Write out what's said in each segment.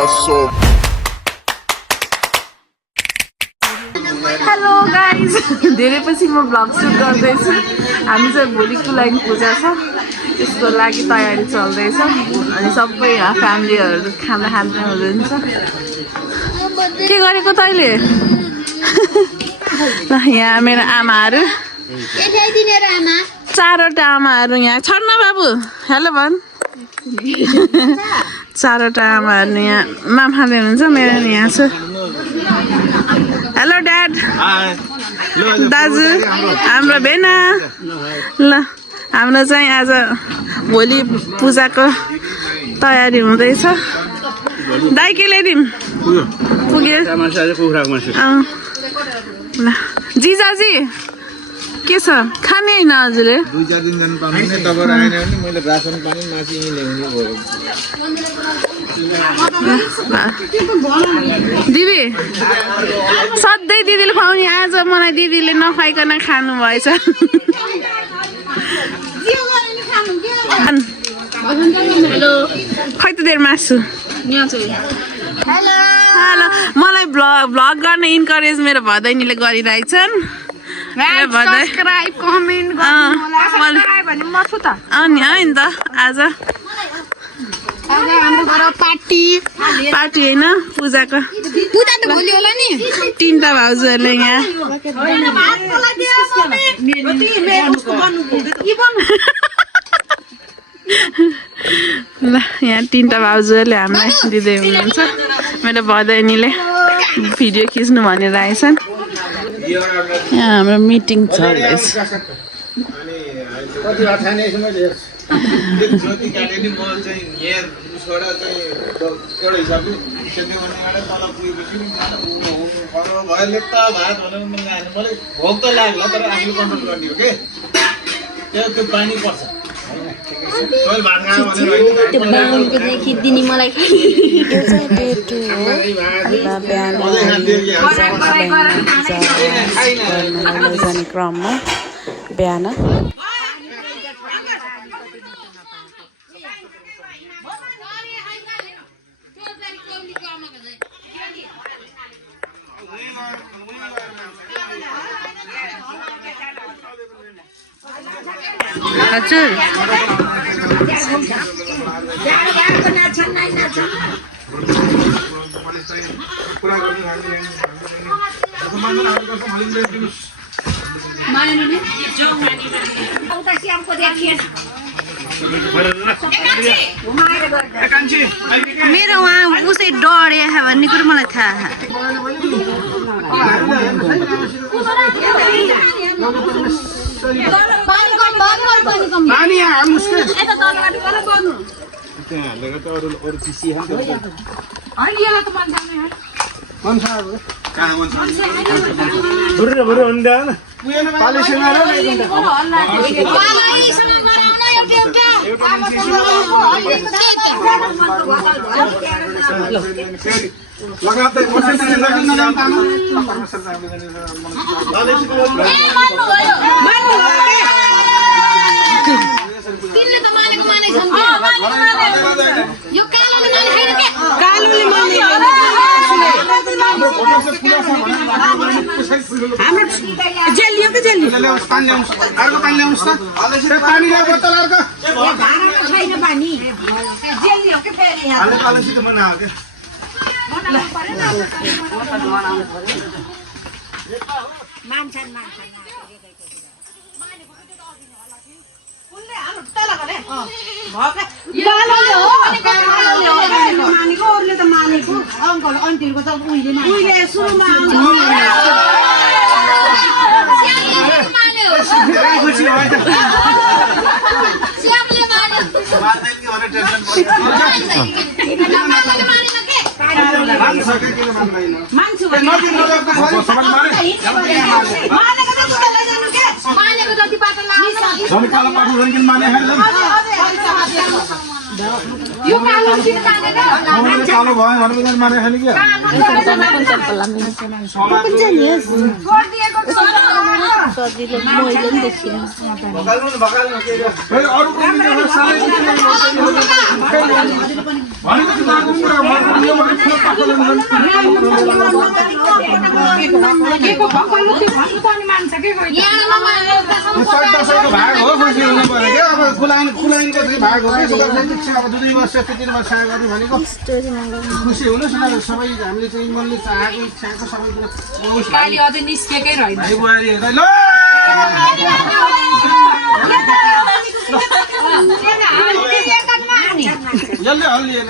Hello guys धेरै पछि म भ्लग सुट गर्दैछु हामी चाहिँ भोलिको लागि पूजा छ त्यसको लागि तयारी चल्दैछ अनि सबै फ्यामिलीहरु खाना खाँदै हुनुहुन्छ के गरेको तैले ल यहाँ मेरो आमाहरु चारवटा आमाहरु यहाँ छन् न बाबु हेलो भन चारवटा आमाहरु यहाँ माम खाँदै हुनुहुन्छ मेरो यहाँ छ हेलो ड्याड दाजु हाम्रो बेना ल हाम्रो चाहिँ आज भोलि पूजाको तयारी हुँदैछ दाइ के ल्याइदिम पुग्यो ल जिजाजी के छ खाने हैन हजुरले 2-4 दिन जानु पाउँदैन तपाईहरु आएन भने मैले रासन पानी माछी नि ल्याउने भयो दिदी सधैँ दिदीले खुवाउने आज मलाई दिदीले नखुवाइकन खानु भएछ खै त देर मासु हेलो मलाई भ्लग गर्न इन्करेज मेरो भदैनीले गरिरहेछन् सब्स्क्राइब कमेन्ट गर्नु म छु त अनि हैन त आज हाम्रो घर पार्टी हैन पूजाको पूजा त भोलि होला नि तीनटा भाउजूहरुले यहाँ ल यहाँ तीनटा भाउजूहरुले हामीलाई दिँदै हुनुहुन्छ मेरो भदैनीले भिडियो खिच्नु भनेर आएछन् यहाँ हाम्रो मिटिङ चल्दैछ ज्योति काटे नि म चाहिँ यहाँ छोरा चाहिँ एउटा हिसाबले सेन्टिमेन्ट तल पुगेपछि नि भयो लेप्ता भात भनेर मलाई भोक त लाग्ला तर आफूले कन्ट्रोल गर्ने हो के त्यो पानी पर्छ खिचिदिने मलाई जाने क्रममा बिहान हजुर मेरो उहाँ उसै डढे भन्ने कुरो मलाई थाहा भाग हो खुसी हुनु पर्यो क्या अब खुलाइनको चाहिँ भाग हो कि अब 2 वर्ष 3 वर्ष अगाडि भनेको खुसी हुनुहोस् न सबै हामीले चाहिँ मनले चाहेको इच्छाको सबै कुरा काली अझै निस्केकै रहेन भाइ बुहारीहरूलाई ल यसले हल्लिएन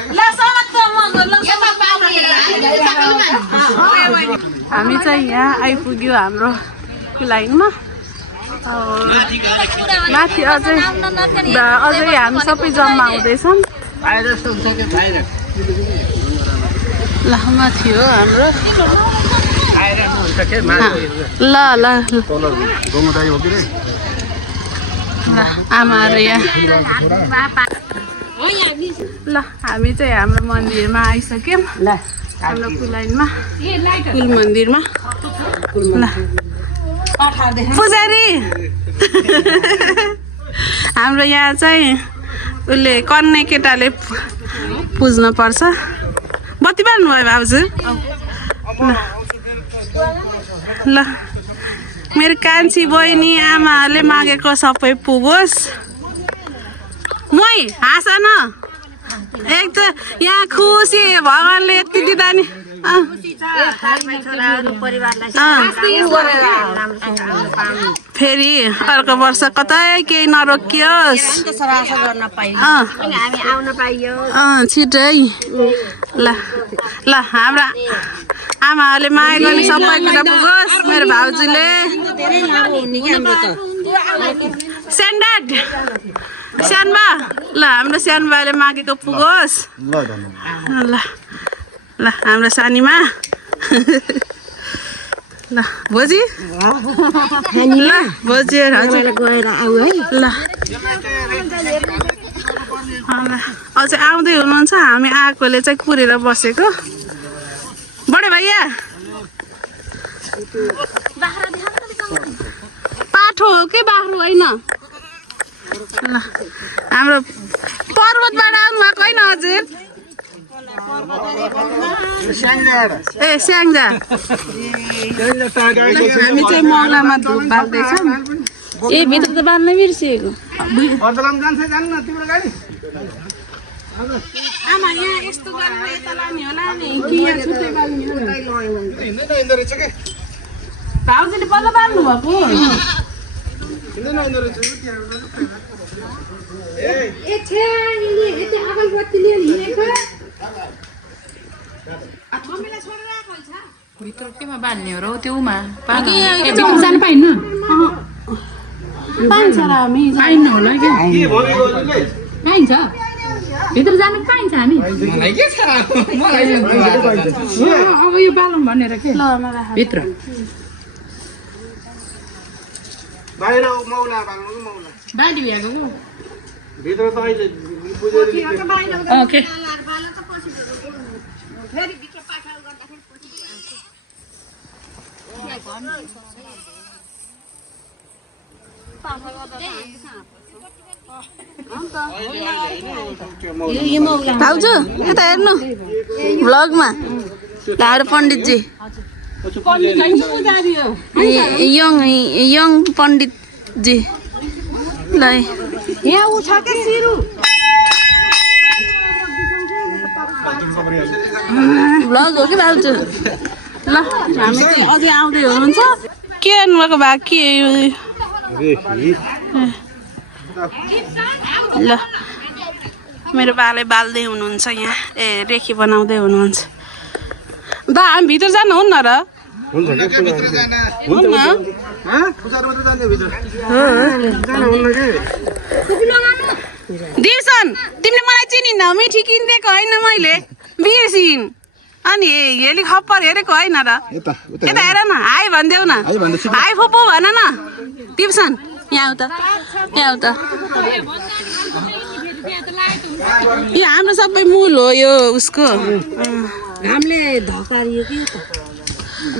हामी चाहिँ यहाँ आइपुग्यो हाम्रो लाइनमा माथि अझै हामी सबै जम्मा हुँदैछौँ ल माथि हो हाम्रो ल ल आमाहरू यहाँ ल हामी चाहिँ हाम्रो मन्दिरमा आइसक्यौँ हाम्रो कुलाइनमा कुल मन्दिरमा ल पुजारी हाम्रो यहाँ चाहिँ उसले कन्ने केटाले पुज्न पर्छ बत्ती बाल्नु भयो भाउजू ल मेरो कान्छी बहिनी आमाहरूले मागेको सबै पुगोस् मै हाँस न एक त यहाँ खुसी भगवान्ले यति दिँदा नि फेरि अर्को वर्ष कतै केही नरोकियोस् छिटै ल ल हाम्रा आमाहरूले मागेको नि सबै कुरा पुगोस् मेरो भाउजूले स्यान्डाड स्यानबा ल हाम्रो स्यानबाले मागेको पुगोस् ल ल हाम्रो सानीमा ल भोजी ल भोजी हजुर ल अझै आउँदै हुनुहुन्छ हामी आएकोले चाहिँ कुरेर बसेको बडे भैया पाठो हो कि बाख्रो होइन ल हाम्रो पर्वतबाट आउनुभएको होइन हजुर ए स्याङ्जा हामी चाहिँ मौलामा धुप बाल्दैछौँ ए भित्र त बाल्न बिर्सिएको आमा यहाँ यस्तो गरेर यता लाने होला नि कि यहाँ छुट्टै बाल्ने होला भाउजूले बल्ल बाल्नु भएको भित्र केमा बाल्ने हो र त्योमा जानु पाइन्न पाइन्छ र हामी पाइन्न होला क्या पाइन्छ भित्र जानु पाइन्छ हामी अब यो बालौँ भनेर के भित्र बाहिर मौला बाल्नु मौला बाली भ्याएको भित्र त अहिले ओके भाउजू यता हेर्नु भ्लगमा हाम्रो पण्डितजी यङ पण्डितजी ल यहाँ उ छ क्या सिरु भ्लग हो कि भाउजू ल हामी चाहिँ अझै आउँदै हुनुहुन्छ के गर्नुभएको भए के ल मेरो बाले बाल्दै हुनुहुन्छ यहाँ ए रेखी बनाउँदै हुनुहुन्छ दा हामी भित्र जानु हुन्न र दिवसन तिमीले मलाई चिनिन मिठी किनिदिएको होइन मैले बिर्सिन् अनि हेली खप्पर हेरेको होइन र यता हेर न हाई भनिदेऊ न हाई फुपू भन न दिवसन यहाँ आऊ त यहाँ आऊ त यो हाम्रो सबै मूल हो यो उसको हामीले धकारियो कि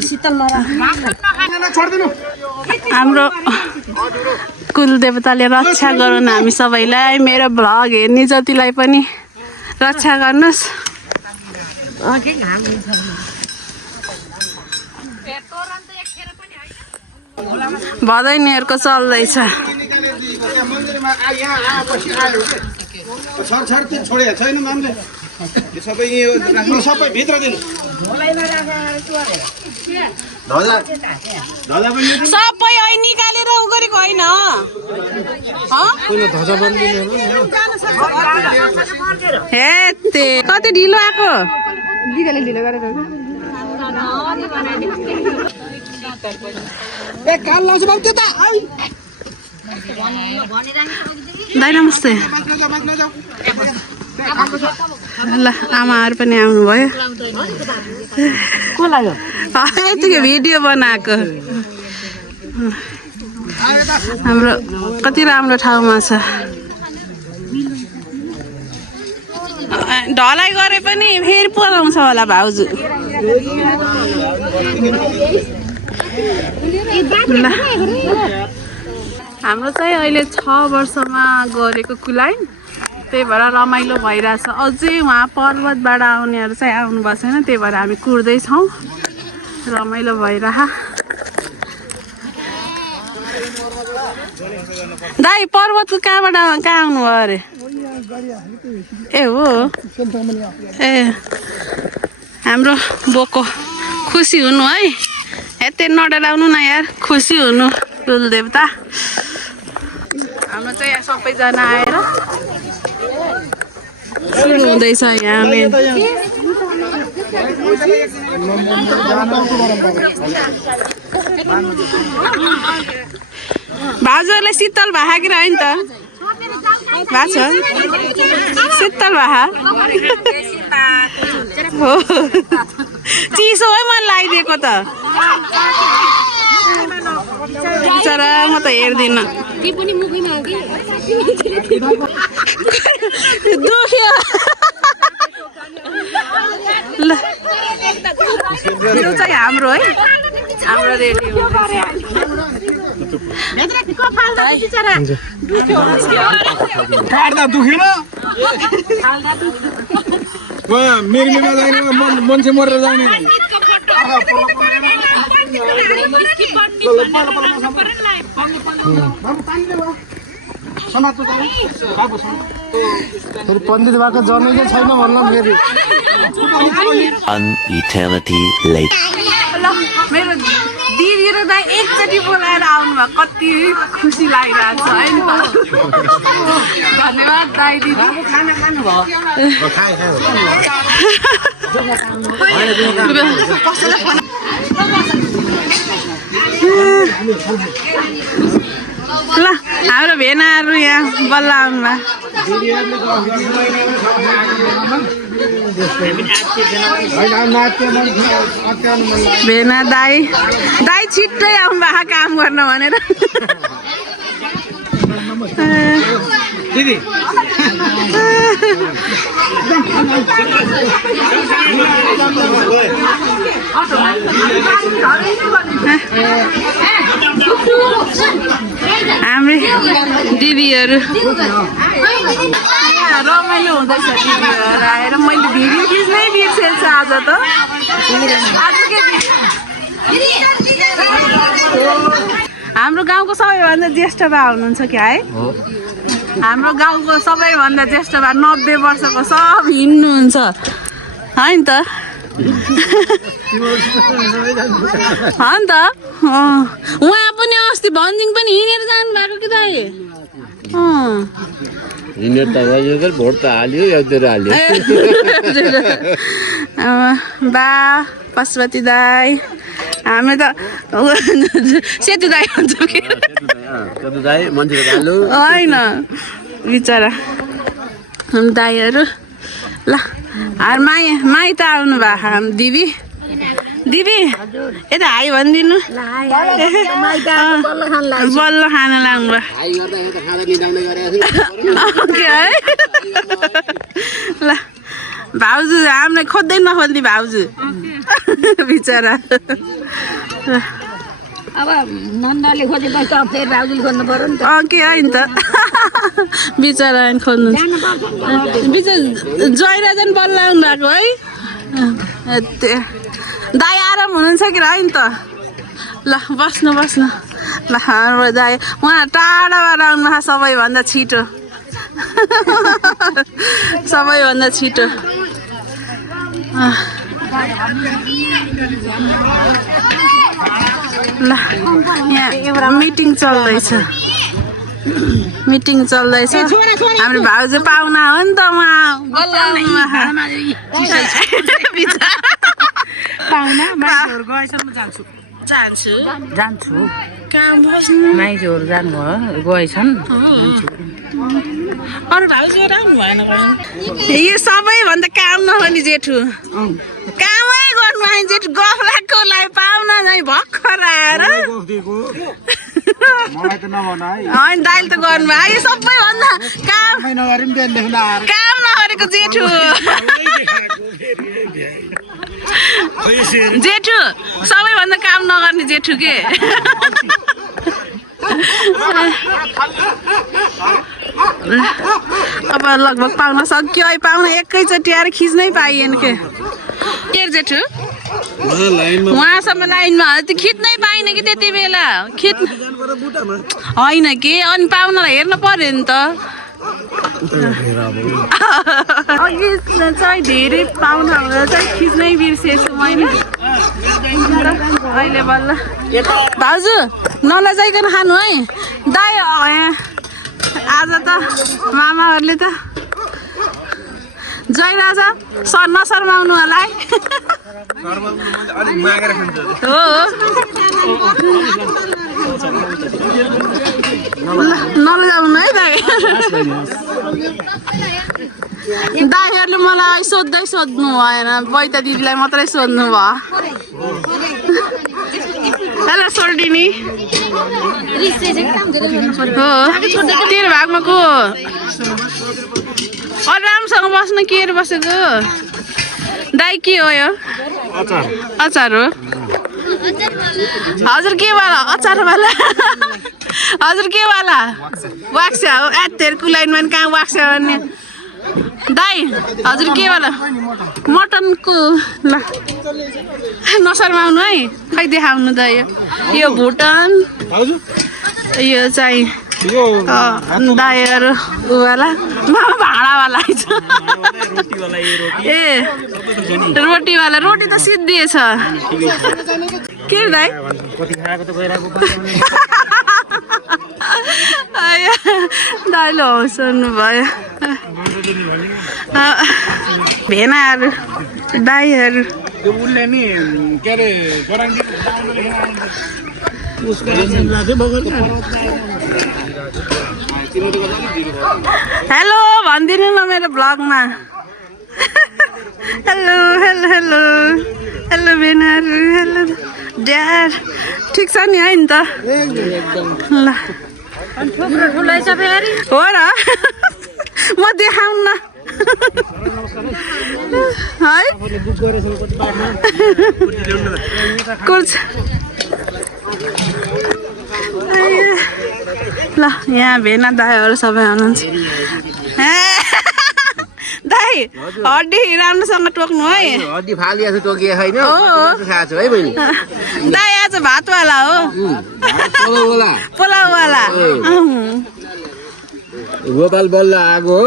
शीतलमा हाम्रो कुल देवताले रक्षा गरून् हामी सबैलाई मेरो भ्लग हेर्ने जतिलाई पनि रक्षा गर्नुहोस् के घाम भदैनीहरूको चल्दैछ मन्दिरमा यहाँ आएपछि आयो छर छोडेको छैन नामले यो सबै राख्नु सबै भित्र दिनु ध्वजा पनि सबै अहिले निकालेर उ गरेको होइन हे कति ढिलो आएको दिदीले ढिलो गरेर दाइ नमस्ते ल आमाहरू पनि आउनुभयो को लाग्यो यतिकै भिडियो बनाएको हाम्रो कति राम्रो ठाउँमा छ ढलाइ गरे पनि फेरि पलाउँछ होला भाउजू ल हाम्रो चाहिँ अहिले 6 वर्षमा गरेको कुलाइन त्यही भएर रमाइलो भइरहेछ अझै उहाँ पर्वतबाट आउनेहरू चाहिँ आउनुभएको छैन त्यही भएर हामी कुर्दैछौँ रमाइलो भइरह दाइ पर्वतको कहाँ आउनु भयो अरे ए हो ए हाम्रो बोको खुसी हुनु है यति नडराउनु न यार खुसी हुनु कुल देवता हाम्रो चाहिँ यहाँ सबैजना आएर सुरु हुँदैछ यहाँ मेन भाउजूहरूले शीतल भाहा कि होइन त भएको छ शीतल भाहा हो चिसो है मन लगाइदिएको त बिचरा म त हेर्दिनँ दुख्यो ल यो चाहिँ हाम्रो है हाम्रो रेडियो दुखेन मिर्मीमा जाने मान्छे मरेर जाने पण्डित भएको जन्मेकै छैन भन्नु फेरि An eternity later. ल मेरो दिदी र दाइ एकचोटि बोलाएर आउनुभयो कति खुसी लागिरहेको छ है नि त धन्यवाद दाइ दिदी खाना खानु भयो ल हाम्रो भेनाहरू यहाँ बल्ल आउनुभयो भेना दाई छिट्टै आउनुभयो काम गर्न भनेर दिदी हामी दिदीहरू रमाइलो हुँदैछ दिदीहरू आएर मैले भिडियो खिच्नै बिर्सेछु आज त हाम्रो गाउँको सबैभन्दा ज्येष्ठ बा हुनुहुन्छ क्या है हाम्रो गाउँको सबैभन्दा ज्येष्ठ बा 90 वर्षको सब हिँड्नुहुन्छ है नि त उहाँ पनि अस्ति भन्जिङ पनि हिँडेर जानु भएको कि दाइ हिँडेर त गयो भोट त हाल्यो यतिर हाल्यो बा पशुपति दाई हामी त सेतु दाई भन्छौँ कि होइन बिचरा दाईहरू ल माई त आउनु भएको हाम्रो दिदी यता हाई भनिदिनु बल्ल खाना लाग्नु भयो है ल भाउजू हामीलाई खोज्दै नखोज्ने भाउजू बिचरा अब नन्दले खोजेपछि त फेरि भाउजूले खोज्नु पर्यो नि त के होइन त बिचरा खोज्नु बिचरा जयराजन बल्ल आउनु भएको है दाइ आराम हुनुहुन्छ कि होइन त ल बस्नु बस्नु ल हाम्रो दाइ उहाँ टाढाबाट आउनुभयो सबैभन्दा छिटो सबैभन्दा छिटो ल यहाँ मिटिङ चल्दैछ हाम्रो भाउजू पाहुना हो नि त उहाँ जान्छु काम बस्नु माइजहरू जानुभयो गएछन् अरू भाउजूहरू आउनु भएन यो सबैभन्दा काम नगर्ने जेठु कामै गर्नु आयो जेठु गफलाको लागि पाहुना चाहिँ भर्खर आएर होइन दाइले त गर्नु भयो यो सबैभन्दा काम नगरेको जेठु जेठु सबैभन्दा काम नगर्ने जेठु के अब लगभग पाउन सक्यो है पाउन एकैचोटि आएर खिच्नै पाइएन के जेठु उहाँसम्म लाइनमा त्यो खिच्नै पाइन कि त्यति बेला होइन के अनि पाहुनालाई हेर्न पर्यो नि त अघि चाहिँ धेरै पाहुनाहरू चाहिँ खिच्नै बिर्सेछु मैले अहिले बल्ल भाउजू नलजाइकन खानु है दाइ आज त मामाहरूले त जयराजा नशर्माउनु होला है हो नलजाउनु है दाइ दाइहरूले मलाई सोध्नु भएन बैता दिदीलाई मात्रै सोध्नु भयो हेलो सोल्टिनी हो तेरो भागमा को राम्रोसँग बस्न के बसेको दाइ के हो यो अचार हो हजुर के वाला अचार वाला हजुर के वाला वाक्स्या हो तेरको लाइनमा कहाँ वाक्स्या भन्ने दाइ हजुर के वाला मटनको ल नशर्माउनु है खै देखाउनु त यो भुटन यो चाहिँ दाइहरू उवाला मामा भाँडावाला आइछ ए रोटीवाला रोटी त सिद्धिएछ के दाइ दाइले हौसल्नु भयो भेनाहरू दाइहरू हेलो भनिदिनु न मेरो ब्लगमा हेलो हेलो हेलो हेलो भेनाहरू हेलो ड्याड ठिक छ नि है नि त ल हो र म देखाउन है कुर्छ ल यहाँ भेना दाइहरू सबै हुनुहुन्छ दाइ हड्डी राम्रोसँग टोक्नु है हड्डी फालिया टोकिया छैन खाएको है बहिनी दाइ आज भातवाला हो पोलाउवाला गोपाल बल्ल आगो हो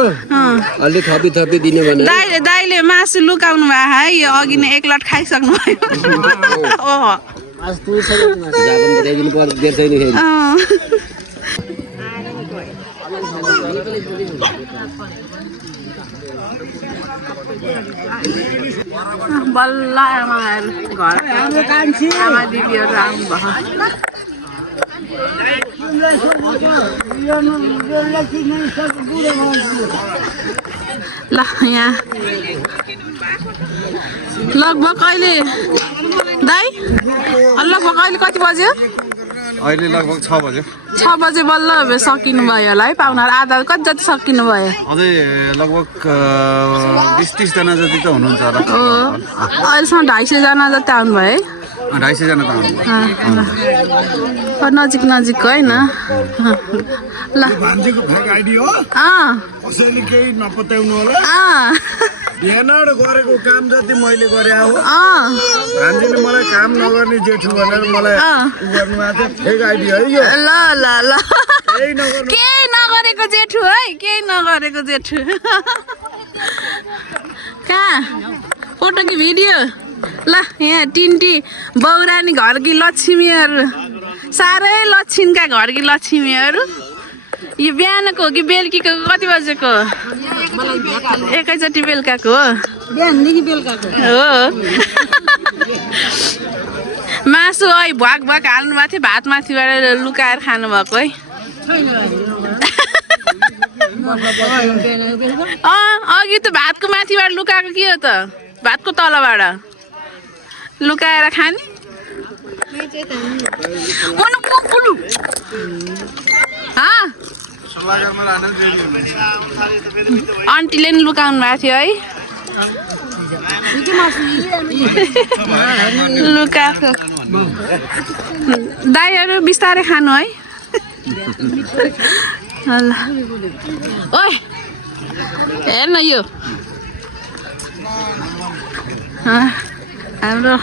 अलि थपी दिने भने दाइले मासु लुकाउनु भयो है यो अघि नै एक लट खाइसक्नु भयो बल्ल आमाहरू घर आमा दिदीहरू आउनुभयो ल यहाँ लगभग अहिले दाइ लगभग अहिले कति बज्यो अहिले लगभग 6 बज्यो 6 बजे बल्ल सकिनु भयो होला है पाहुनाहरू आधा कति जति सकिनु भयो अझै लगभग 20-30 जना जति त हुनुहुन्छ होला अहिलेसम्म 250 जना जति आउनुभयो है 250 जना त आउनुभयो नजिक होइन ल भान्जीको फेक आइडी हो कसैले केही नपत्याउनु होला हेर्न गरेको काम जति मैले गरे हो अँ भान्जीले मलाई काम नगर्ने जेठु भनेर मलाई गर्नु भएको थियो फेक आइडिया है यो ल ल ल केही नगर्नु केही नगरेको जेठु है केही नगरेको जेठु कहाँ फोटो कि भिडियो ल यहाँ टिन्टी बौरानी घरकी लक्ष्मीहरू साह्रै लक्षिणका घरकी लक्ष्मीहरू यो बिहानको हो कि बेलुकीको कति बजेको एकैचोटि बेलुकाको हो बिहानदेखि बेलुकाको हो मासु है भ्वाक भ्वाक हाल्नु भएको थियो भात माथिबाट लुकाएर खानुभएको है अघि त भातको माथिबाट लुकाएको के हो त भातको तलबाट लुकाएर खाने आन्टीले नि लुकाउनु भएको थियो है लुकाएको दाइहरू बिस्तारै खानु है ल ओइ हेर्न यो हाम्रो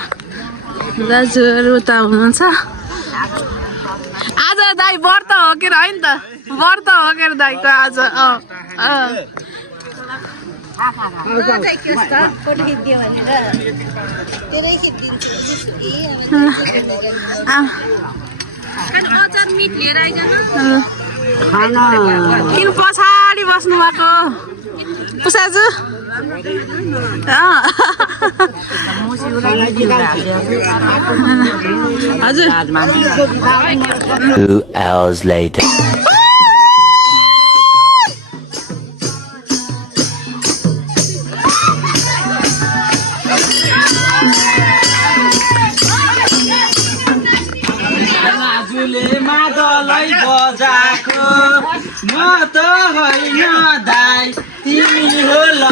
दाजुहरू उता हुनुहुन्छ आज दाइ व्रत हो के होइन त व्रत हो के दाइको आज किन पछाडि बस्नु भएको पुसाजु हजुर 2 hours later. मादलै बजाको म त होइन दाइ तिमी होला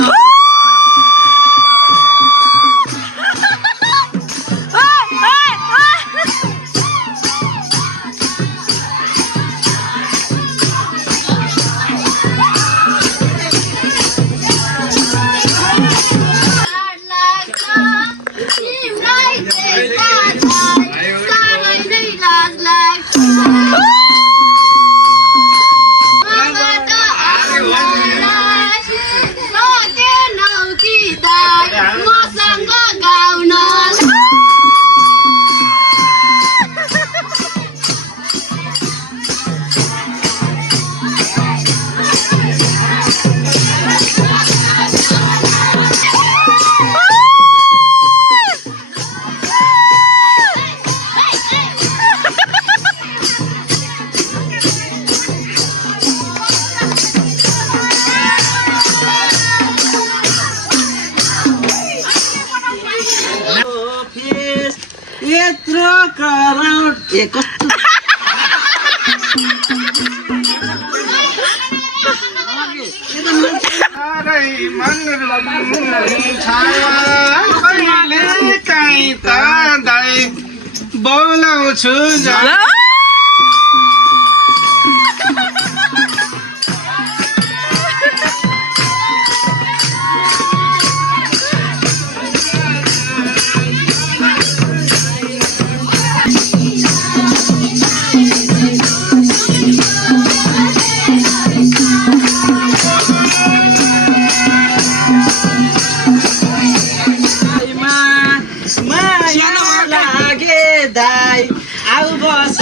यत्रो कराउट कस्तो काहीँ त दाइ बोलाउँछु दाइ आउ बस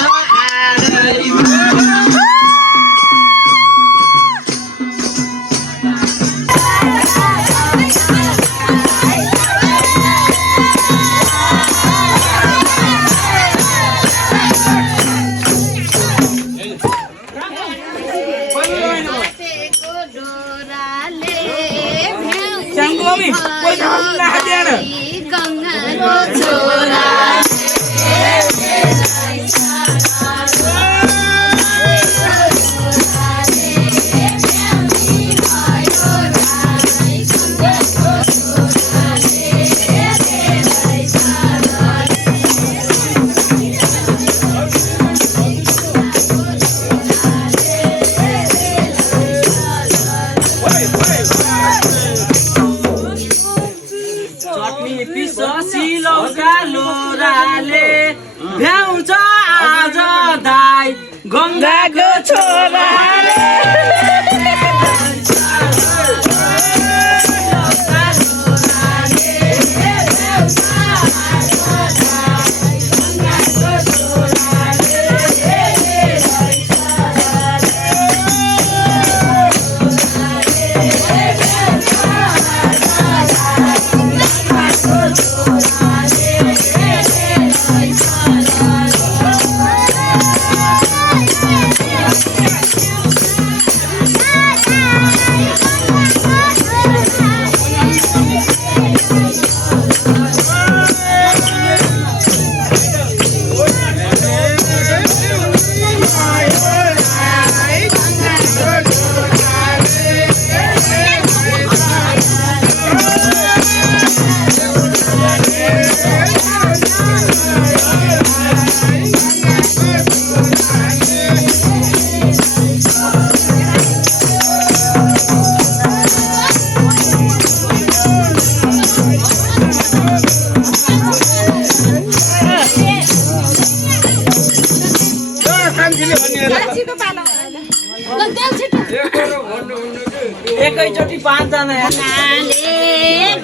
एकैचोटि 5 जना नाले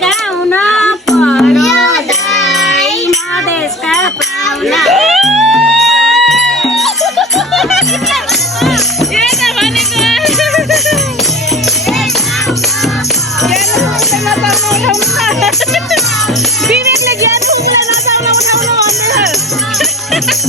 गाउन पर्यो दाइ मधेसका पाहुना विवेकले ज्ञान उठ्ला नचाउन उठाउन भन्दैछ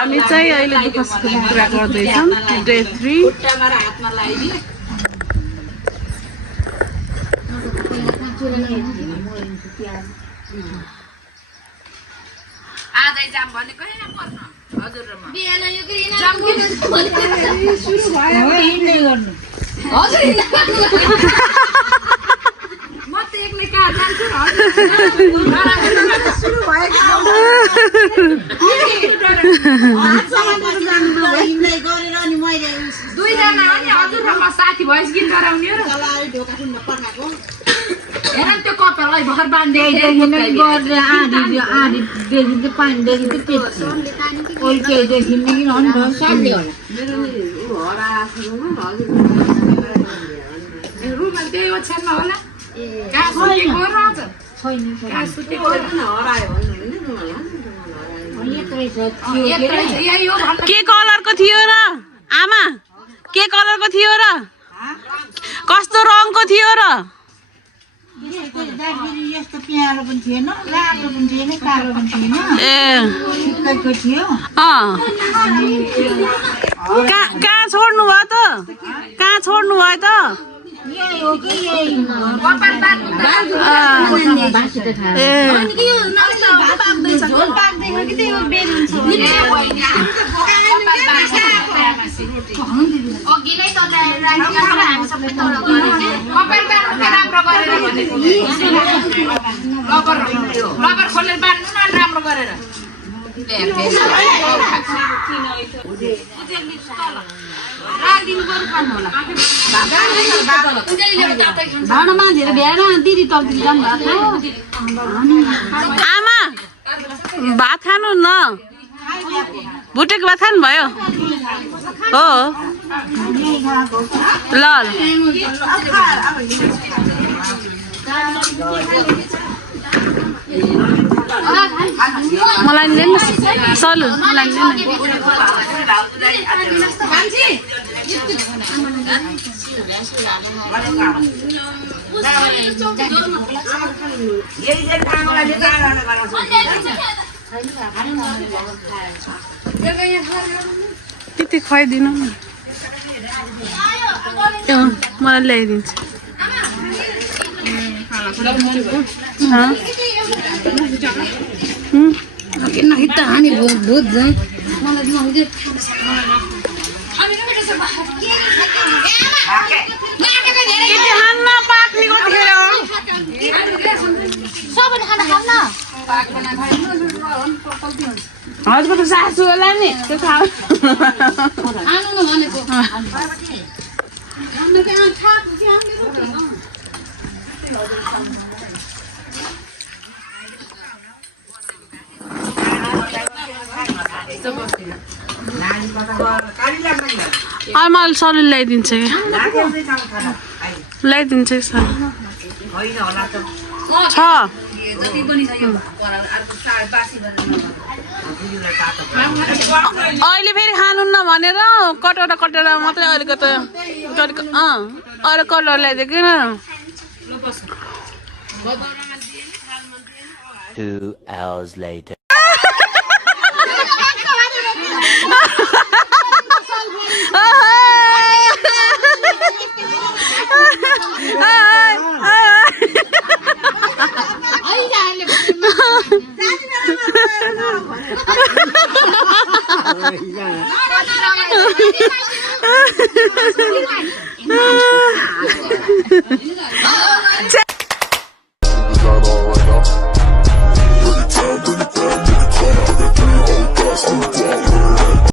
हामी चाहिँ अहिले दुःख सुखको कुरा गर्दैछौँ डे 3 आजै जाम भनेको हैन पर्न हजुर र म बिहान यो ग्रिन सुरु भयो हिँड्ने गर्नु हजुर म त एक्लै कहाँ जान्छु हजुर सुरु भयो दुईजना हो नि हजुर र म साथी भएस गीत गराउने हो र हेर त्यो कपाललाई भर बाँध्दै गरेर आधी आधी देखि पानी देखि त्यति ओल्केदेखि नि अन्त साथी होला रुममा त्यही ओछ्यानमा होला कहाँ सुतेको रहेछ कहाँ सुतेको यही हो भन्नु के कलरको थियो र आमा के कलरको थियो र कस्तो रङको थियो र यस्तो पियारो पनि थिएन रातो पनि थिएन कालो पनि थिएन ठिक्कैको थियो कहाँ छोड्नु भयो त कहाँ छोड्नु भयो त यही हो कि यही अघि नै त हामी सबै तल कपाल बाँध्नु राम्रो गरेर भनेको रबर खोलेर बाँध्नु न राम्रो गरेर भाँडा माझेर भ्याएर दिदी तलतिर जानु आमा भात खानु न भुटेको भात खानु भयो हो ल मलाई लिनु सलु मलाई लिनु त्यति खुवाइदिनु मलाई ल्याइदिन्छु नहीं त हामी भूत जाउँ हजुरको सासु होला नि त्यो खाऊ मैले सलु ल्याइदिन्छ ल्याइदिन्छ सर छ अहिले फेरि खानुहुन्न भनेर कटौरा कटौरा मात्रै अहिलेको त अरू कटौरा ल्याइदिएको किन 2 hours later.